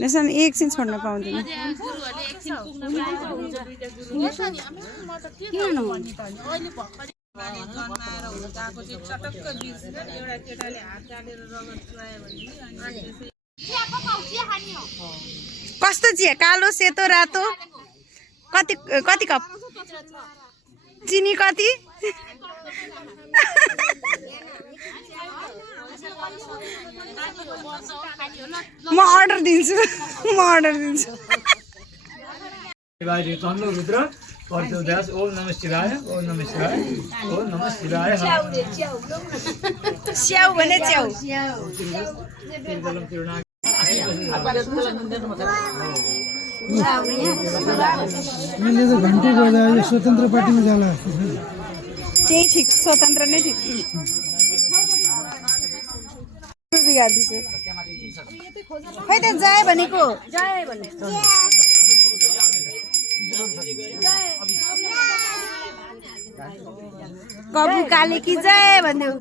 Lesson एकछिन छोड्न पाउँदैन। कस्तो चिया? कालो, सेतो, रातो? कति कति कप? चिनी कति? म अर्डर दिन्छु। ओम नमः शिवाय, ओम नमः शिवाय, ओम नमः शिवाय। स्याउ भने च्याउ। मैले तो घंटे बजाए स्वतंत्र पार्टी में जाला। त्यही ठिक, स्वतन्त्र नै ठिक। बिगार्दैछु खै त जाए भनेको। कबु काले कि जय भन्देऊ।